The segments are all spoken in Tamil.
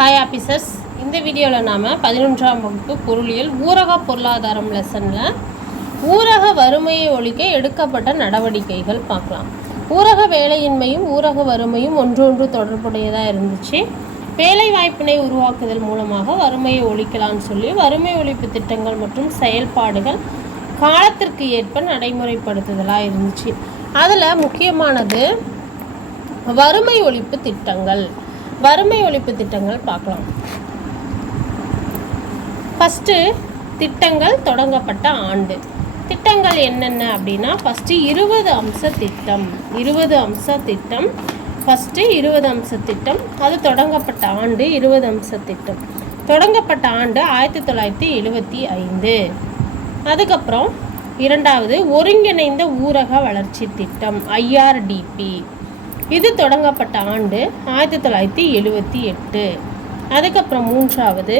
ஹாய் ஆஃபீஸர்ஸ், இந்த வீடியோவில் நாம் 11ஆம் வகுப்பு பொருளியல் ஊரக பொருளாதாரம் லெசனில் ஊரக வறுமையை ஒழிக்க எடுக்கப்பட்ட நடவடிக்கைகள் பார்க்கலாம். ஊரக வேலையின்மையும் ஊரக வறுமையும் ஒன்றொன்று தொடர்புடையதாக இருந்துச்சு. வேலை வாய்ப்பினை உருவாக்குதல் மூலமாக வறுமையை ஒழிக்கலாம்னு சொல்லி வறுமை ஒழிப்பு திட்டங்கள் மற்றும் செயல்பாடுகள் காலத்திற்கு ஏற்ப நடைமுறைப்படுத்துதலாக இருந்துச்சு. அதில் முக்கியமானது வறுமை ஒழிப்பு திட்டங்கள். வறுமை ஒழிப்பு திட்டங்கள் பார்க்கலாம். ஃபஸ்ட்டு திட்டங்கள் தொடங்கப்பட்ட ஆண்டு. திட்டங்கள் என்னென்ன அப்படின்னா, ஃபஸ்ட்டு 20 அம்ச திட்டம். 20 அம்ச திட்டம் ஃபஸ்ட்டு 20 அம்ச திட்டம். அது தொடங்கப்பட்ட ஆண்டு 20 அம்ச திட்டம். தொடங்கப்பட்ட ஆண்டு 1975. அதுக்கப்புறம் இரண்டாவது ஒருங்கிணைந்த ஊரக வளர்ச்சி திட்டம் IRDP. இது தொடங்கப்பட்ட ஆண்டு 1978. அதுக்கப்புறம் மூன்றாவது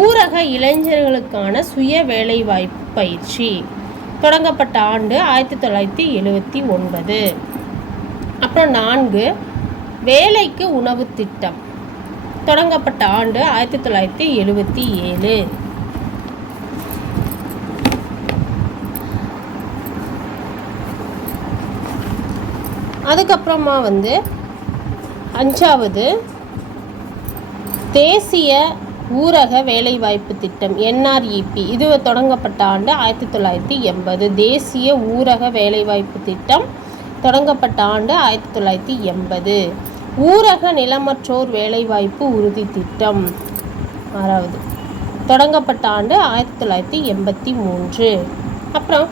ஊரக இளைஞர்களுக்கான சுய வேலைவாய்ப்பு பயிற்சி. தொடங்கப்பட்ட ஆண்டு 1979. அப்புறம் 4 வேலைக்கு உணவு திட்டம். தொடங்கப்பட்ட ஆண்டு 1977. அதுக்கப்புறமா 5வது தேசிய ஊரக வேலைவாய்ப்பு திட்டம் NREP. இது தொடங்கப்பட்ட ஆண்டு 1980. தேசிய ஊரக வேலைவாய்ப்பு திட்டம் தொடங்கப்பட்ட ஆண்டு 1980. ஊரக நிலமற்றோர் வேலைவாய்ப்பு உறுதி திட்டம் 6வது தொடங்கப்பட்ட ஆண்டு 1983. அப்புறம்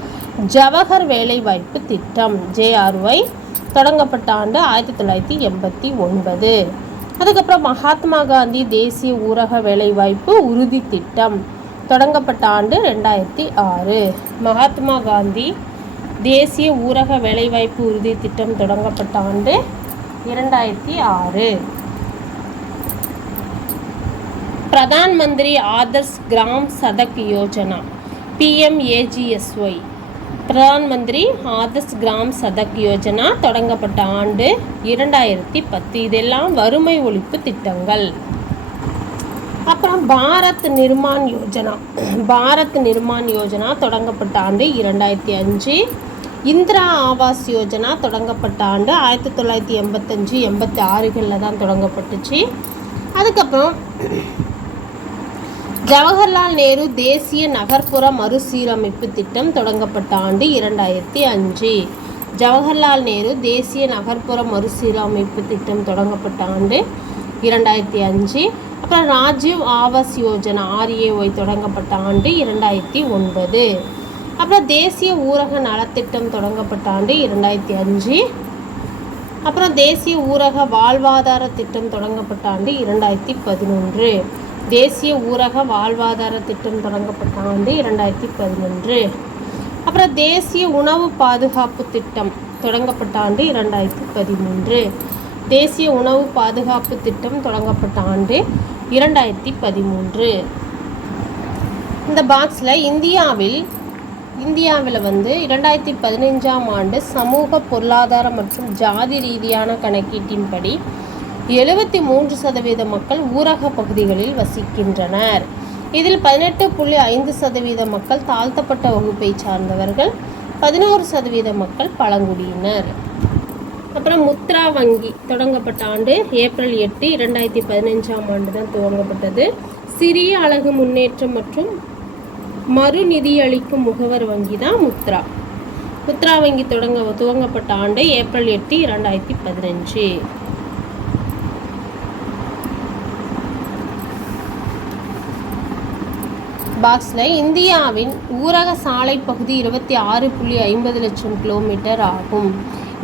ஜவஹர் வேலைவாய்ப்பு திட்டம் JRY தொடங்கப்பட்ட ஆண்டு 1989. அதுக்கப்புறம் மகாத்மா காந்தி தேசிய ஊரக வேலைவாய்ப்பு உறுதி திட்டம் தொடங்கப்பட்ட ஆண்டு 2006. மகாத்மா காந்தி தேசிய ஊரக வேலைவாய்ப்பு உறுதி திட்டம் தொடங்கப்பட்ட ஆண்டு 2006. Pradhan Mantri Adarsh gram Sadak Yojana PMAGSY. Pradhan Mantri Adarsh gram Sadak Yojana தொடங்கப்பட்ட ஆண்டு 2010. இதெல்லாம் வறுமை ஒழிப்பு திட்டங்கள். அப்புறம் பாரத் நிர்மாண் யோஜனா. பாரத் நிர்மாண் யோஜனா தொடங்கப்பட்ட ஆண்டு 2005. இந்திரா ஆவாஸ் யோஜனா தொடங்கப்பட்ட ஆண்டு 1985-86 தான் தொடங்கப்பட்டுச்சு. அதுக்கப்புறம் ஜவஹர்லால் நேரு தேசிய நகர்ப்புற மறுசீரமைப்பு திட்டம் தொடங்கப்பட்ட ஆண்டு 2005. ஜவஹர்லால் நேரு தேசிய நகர்ப்புற மறுசீரமைப்பு திட்டம் தொடங்கப்பட்ட ஆண்டு 2005. அப்புறம் ராஜீவ் ஆவாஸ் யோஜனா RAY தொடங்கப்பட்ட ஆண்டு 2009. அப்புறம் தேசிய ஊரக நலத்திட்டம் தொடங்கப்பட்ட ஆண்டு 2005. அப்புறம் தேசிய ஊரக வாழ்வாதார திட்டம் தொடங்கப்பட்ட ஆண்டு 2011. தேசிய ஊரக வாழ்வாதார திட்டம் தொடங்கப்பட்ட ஆண்டு 2011. அப்புறம் தேசிய உணவு பாதுகாப்பு திட்டம் தொடங்கப்பட்ட ஆண்டு 2013. தேசிய உணவு பாதுகாப்பு திட்டம் தொடங்கப்பட்ட ஆண்டு 2013. இந்த பாக்ஸில் இந்தியாவில் 2015ஆம் ஆண்டு சமூக பொருளாதார மற்றும் ஜாதி ரீதியான கணக்கீட்டின்படி 73% மக்கள் ஊரக பகுதிகளில் வசிக்கின்றனர். இதில் 18.5% மக்கள் தாழ்த்தப்பட்ட வகுப்பை சார்ந்தவர்கள், 11% மக்கள் பழங்குடியினர். அப்புறம் முத்ரா வங்கி தொடங்கப்பட்ட ஆண்டு ஏப்ரல் 8, 2015ஆம் ஆண்டு தான் துவங்கப்பட்டது. சிறிய அலகு முன்னேற்றம் மற்றும் மறுநிதியளிக்கும் முகவர் வங்கி தான் முத்ரா. முத்ரா வங்கி துவங்கப்பட்ட ஆண்டு ஏப்ரல் 8, 2015. பாக்ஸில் இந்தியாவின் ஊரக சாலை பகுதி 26.50 லட்சம் கிலோமீட்டர் ஆகும்.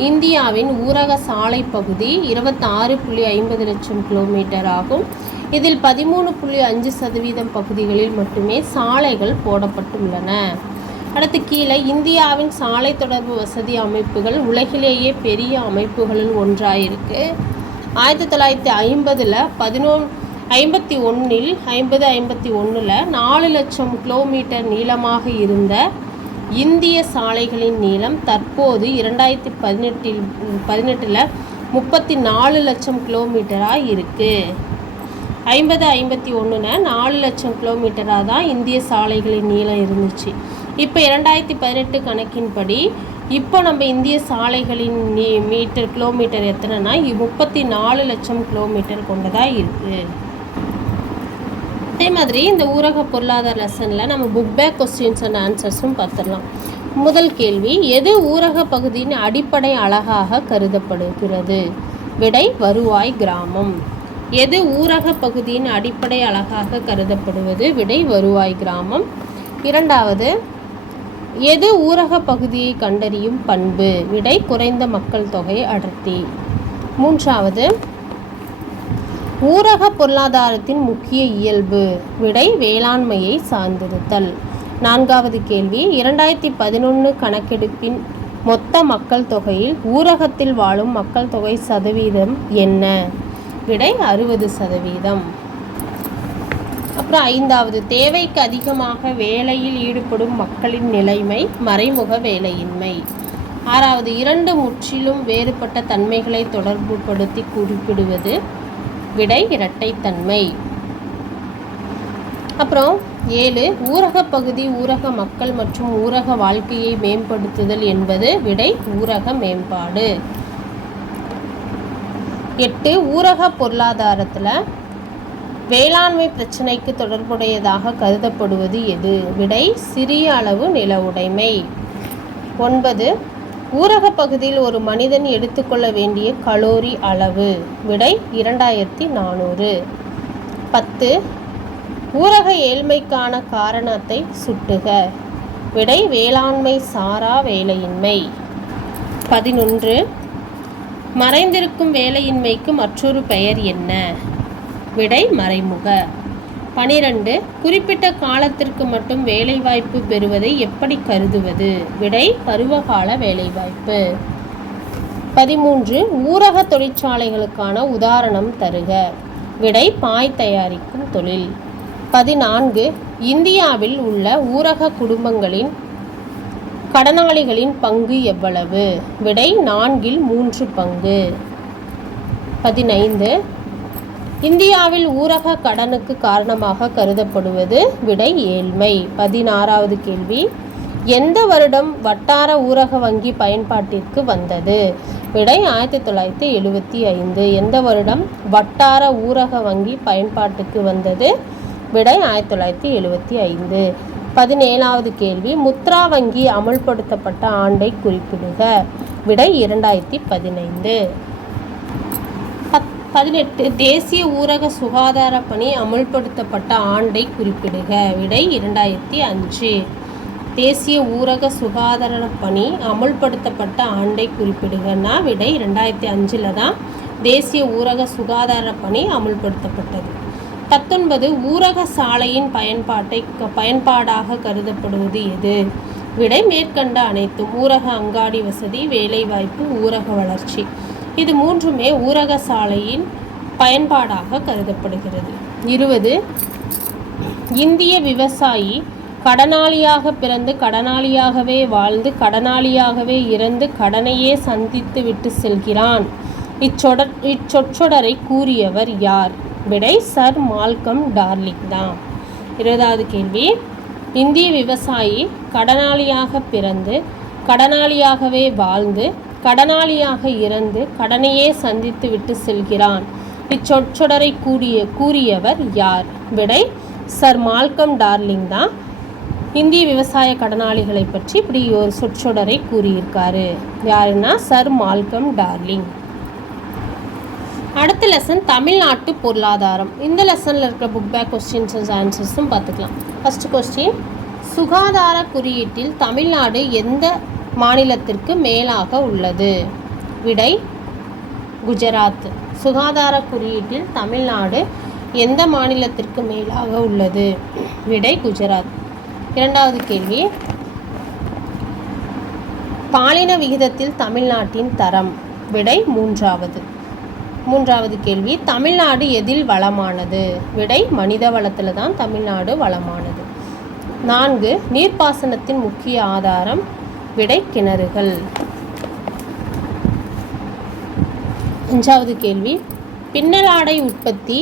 இந்தியாவின் ஊரக சாலை பகுதி 26.50 லட்சம் கிலோமீட்டர் ஆகும். இதில் 13.5% பகுதிகளில் மட்டுமே சாலைகள் போடப்பட்டுள்ளன. அடுத்து கீழே இந்தியாவின் சாலை தொடர்பு வசதி அமைப்புகள் உலகிலேயே பெரிய அமைப்புகளில் ஒன்றாயிருக்கு. 1950 51 4 லட்சம் கிலோமீட்டர் நீளமாக இருந்த இந்திய சாலைகளின் நீளம் தற்போது 2018 34 லட்சம் கிலோமீட்டராக இருக்குது. 51 4 லட்சம் கிலோமீட்டராக தான் இந்திய சாலைகளின் நீளம் இருந்துச்சு. இப்போ 2018 கணக்கின்படி இப்போ நம்ம இந்திய சாலைகளின் கிலோமீட்டர் எத்தனைனா 34 லட்சம் கிலோமீட்டர் கொண்டதாக இருக்குது. அதே மாதிரி இந்த ஊரக பொருளாதார லெசனில் நம்ம புக் பேக் கொஸ்டின்ஸ் அண்ட் ஆன்சர்ஸும் பார்த்துடலாம். முதல் கேள்வி, எது ஊரக பகுதியின் அடிப்படை அழகாக கருதப்படுகிறது? விடை வருவாய் கிராமம். எது ஊரக பகுதியின் அடிப்படை அழகாக கருதப்படுவது? விடை வருவாய் கிராமம். இரண்டாவது, எது ஊரக பகுதியை கண்டறியும் பண்பு? விடை குறைந்த மக்கள் தொகை அடர்த்தி. மூன்றாவது, ஊரக பொருளாதாரத்தின் முக்கிய இயல்பு? விடை வேளாண்மையை சார்ந்திருத்தல். நான்காவது கேள்வி, 2011 கணக்கெடுப்பின் மொத்த மக்கள் தொகையில் ஊரகத்தில் வாழும் மக்கள் தொகை சதவீதம் என்ன? விடை 60%. அப்புறம் ஐந்தாவது, தேவைக்கு அதிகமாக வேலையில் ஈடுபடும் மக்களின் நிலைமை மறைமுக வேலையின்மை. ஆறாவது, இரண்டு முற்றிலும் வேறுபட்ட தன்மைகளை தொடர்புபடுத்தி குறிப்பிடுவது? விடை இரட்டைத்தன்மை. அப்புறம் 7, ஊரக பகுதி ஊரக மக்கள் மற்றும் ஊரக வாழ்க்கையை மேம்படுத்துதல் என்பது? விடை ஊரக மேம்பாடு. 8, ஊரக பொருளாதாரத்தில் வேளாண்மை பிரச்சனைக்கு தொடர்புடையதாக கருதப்படுவது எது? விடை சிறிய அளவு நில உடைமை. 9, ஊரக பகுதியில் ஒரு மனிதன் எடுத்துக்கொள்ள வேண்டிய கலோரி அளவு? விடை 2400. 10, ஊரக ஏழ்மைக்கான காரணத்தை சுட்டுக. விடை வேளாண்மை சாரா வேலையின்மை. 11, மறைந்திருக்கும் வேலையின்மைக்கு மற்றொரு பெயர் என்ன? விடை மறைமுக. 12, குறிப்பிட்ட காலத்திற்கு மட்டும் வேலைவாய்ப்பு பெறுவதை எப்படி கருதுவது? விடை பருவகால வேலைவாய்ப்பு. 13, ஊரக தொழிற்சாலைகளுக்கான உதாரணம் தருக. விடை பாய் தயாரிக்கும் தொழில். 14, இந்தியாவில் உள்ள ஊரக குடும்பங்களின் கடனாளிகளின் பங்கு எவ்வளவு? விடை 4/3 பங்கு. 15, இந்தியாவில் ஊரக கடனுக்கு காரணமாக கருதப்படுவது? விடை ஏழ்மை. 16வது கேள்வி, எந்த வருடம் வட்டார ஊரக வங்கி பயன்பாட்டிற்கு வந்தது? விடை 1975. எந்த வருடம் வட்டார ஊரக வங்கி பயன்பாட்டுக்கு வந்தது? விடை 1975. 17வது கேள்வி, முத்ரா வங்கி அமுல்படுத்தப்பட்ட ஆண்டை குறிப்பிடுக. விடை 2015. 18, தேசிய ஊரக சுகாதார பணி அமுல்படுத்தப்பட்ட ஆண்டை குறிப்பிடுக. விடை 2005. தேசிய ஊரக சுகாதார பணி அமுல்படுத்தப்பட்ட ஆண்டை குறிப்பிடுகன்னா விடை 2005 தான் தேசிய ஊரக சுகாதார பணி அமுல்படுத்தப்பட்டது. 19, ஊரக சாலையின் பயன்பாடாக கருதப்படுவது எது? விடை மேற்கண்ட அனைத்தும். ஊரக அங்காடி வசதி, வேலைவாய்ப்பு, ஊரக வளர்ச்சி. இது மூன்றுமே ஊரக சாலையின் பயன்பாடாக கருதப்படுகிறது. 20, இந்திய விவசாயி கடனாளியாக பிறந்து கடனாளியாகவே வாழ்ந்து கடனாளியாகவே இறந்து கடனையே சந்தித்து விட்டு செல்கிறான். இச்சொற்றொடரை கூறியவர் யார்? விடை சர் மால்கம் டார்லிங் தான். 20வது கேள்வி, இந்திய விவசாயி கடனாளியாக பிறந்து கடனாளியாகவே வாழ்ந்து கடனாளியாக இறந்து கடனையே சந்தித்து விட்டு செல்கிறான். இச்சொற்றொடரை கூறியவர் யார்? விடை சர் மால்கம் டார்லிங் தான் இந்திய விவசாய கடனாளிகளை பற்றி இப்படி ஒரு சொற்றொடரை கூறியிருக்காரு. யாருன்னா சர் மால்கம் டார்லிங். அடுத்த லெசன் தமிழ்நாட்டு பொருளாதாரம். இந்த லெசனில் இருக்கிற புக் பேக் கொஸ்டின்ஸ் அண்ட் ஆன்சர்ஸும் பார்த்துக்கலாம். ஃபர்ஸ்ட் கொஸ்டின், சுகாதார குறியீட்டில் தமிழ்நாடு எந்த மாநிலத்திற்கு மேலாக உள்ளது? விடை குஜராத். சுகாதார குறியீட்டில் தமிழ்நாடு எந்த மாநிலத்திற்கு மேலாக உள்ளது? விடை குஜராத். 2வது கேள்வி, பாலின விகிதத்தில் தமிழ்நாட்டின் தரம்? விடை 3வது. 3வது கேள்வி, தமிழ்நாடு எதில் வளமானது? விடை மனித வளத்தில் தான் தமிழ்நாடு வளமானது. 4, நீர்ப்பாசனத்தின் முக்கிய ஆதாரம்? விடை கிணறுகள். 5வது கேள்வி, பின்னலாடை உற்பத்தி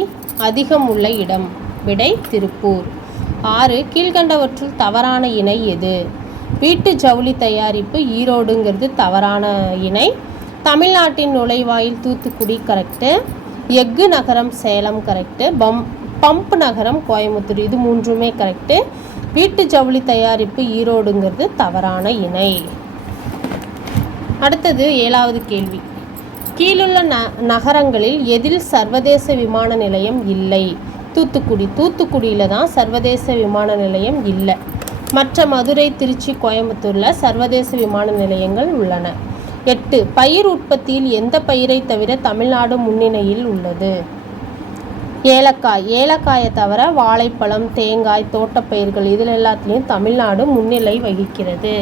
அதிகம் உள்ள இடம்? விடை திருப்பூர். 6. கீழ்கண்டவற்றுள் தவறான இணை எது? வீட்டு ஜவுளி தயாரிப்பு ஈரோடுங்கிறது தவறான இணை. தமிழ்நாட்டின் நுழைவாயில் தூத்துக்குடி கரெக்டு. எஃகு நகரம் சேலம் கரெக்டு. பம்ப் நகரம் கோயம்புத்தூர், இது மூன்றுமே கரெக்டு. வீட்டு ஜவுளி தயாரிப்பு ஈரோடுங்கிறது தவறான இணை. அடுத்தது 7வது கேள்வி. கீழுள்ள நகரங்களில் எதில் சர்வதேச விமான நிலையம் இல்லை? தூத்துக்குடி. தூத்துக்குடியில் தான் சர்வதேச விமான நிலையம் இல்லை. மற்ற மதுரை, திருச்சி, கோயம்புத்தூரில் சர்வதேச விமான நிலையங்கள் உள்ளன. 8. பயிர் உற்பத்தியில் எந்த பயிரை தவிர தமிழ்நாடு முன்னிலையில் உள்ளது? ஏலக்காய். ஏலக்காயை தவிர வாழைப்பழம், தேங்காய், தோட்டப்பயிர்கள் இதில் எல்லாத்துலேயும் தமிழ்நாடு முன்னிலை வகிக்கிறது.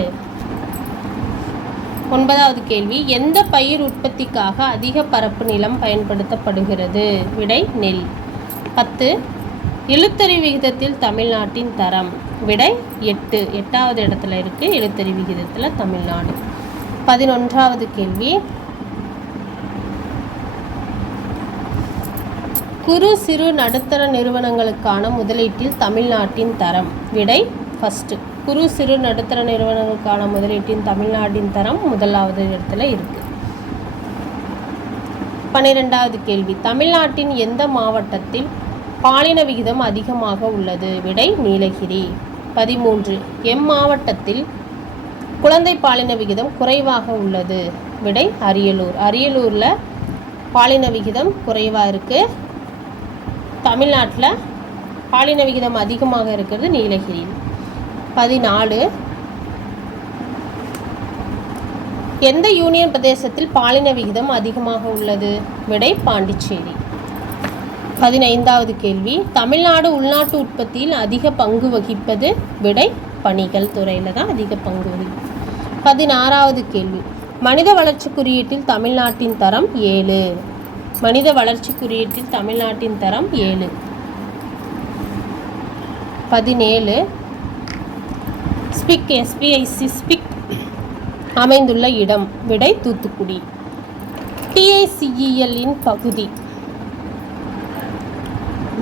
9வது கேள்வி. எந்த பயிர் உற்பத்திக்காக அதிக பரப்பு நிலம் பயன்படுத்தப்படுகிறது? விடை நெல். 10. எழுத்தறி விகிதத்தில் தமிழ்நாட்டின் தரம்? விடை 8. 8வது இடத்துல இருக்குது எழுத்தறி விகிதத்தில் தமிழ்நாடு. 11வது கேள்வி. குறு சிறு நடுத்தர நிறுவனங்களுக்கான முதலீட்டில் தமிழ்நாட்டின் தரம்? விடை ஃபஸ்ட்டு. குறு சிறு நடுத்தர நிறுவனங்களுக்கான முதலீட்டின் தமிழ்நாட்டின் தரம் 1வது இடத்துல இருக்குது. 12வது கேள்வி. தமிழ்நாட்டின் எந்த மாவட்டத்தில் பாலின விகிதம் அதிகமாக உள்ளது? விடை நீலகிரி. 13. மாவட்டத்தில் குழந்தை பாலின விகிதம் குறைவாக உள்ளது? விடை அரியலூர். அரியலூரில் பாலின விகிதம் குறைவாக இருக்குது. தமிழ்நாட்டில் பாலின விகிதம் அதிகமாக இருக்கிறது நீலகிரி. 14. எந்த யூனியன் பிரதேசத்தில் பாலின விகிதம் அதிகமாக உள்ளது? விடை பாண்டிச்சேரி. 15வது கேள்வி. தமிழ்நாடு உள்நாட்டு உற்பத்தியில் அதிக பங்கு வகிப்பது? விடை பணிகள் துறையில் தான் அதிக பங்கு வகிக்கும். 16வது கேள்வி. மனித வளர்ச்சி குறியீட்டில் தமிழ்நாட்டின் தரம் 7. மனித வளர்ச்சி குறியீட்டில் தமிழ்நாட்டின் தரம் 7. 17. ஸ்பிக் SPIC ஸ்பிக் அமைந்துள்ள இடம்? விடை தூத்துக்குடி. TICEL இன் பகுதி?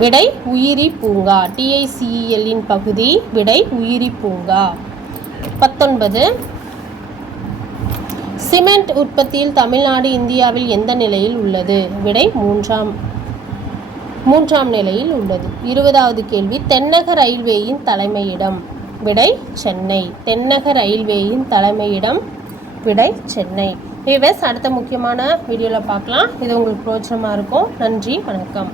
விடை உயிரி பூங்கா. TICEL இன் பகுதி? விடை உயிரி பூங்கா. 19. சிமெண்ட் உற்பத்தியில் தமிழ்நாடு இந்தியாவில் எந்த நிலையில் உள்ளது? விடை மூன்றாம் நிலையில் உள்ளது. 20வது கேள்வி. தென்னக ரயில்வேயின் தலைமையிடம்? விடை சென்னை. தென்னக ரயில்வேயின் தலைமையிடம்? விடை சென்னை. அடுத்த முக்கியமான வீடியோவில் பார்க்கலாம். இது உங்களுக்கு பிரோஜனமாக இருக்கும். நன்றி, வணக்கம்.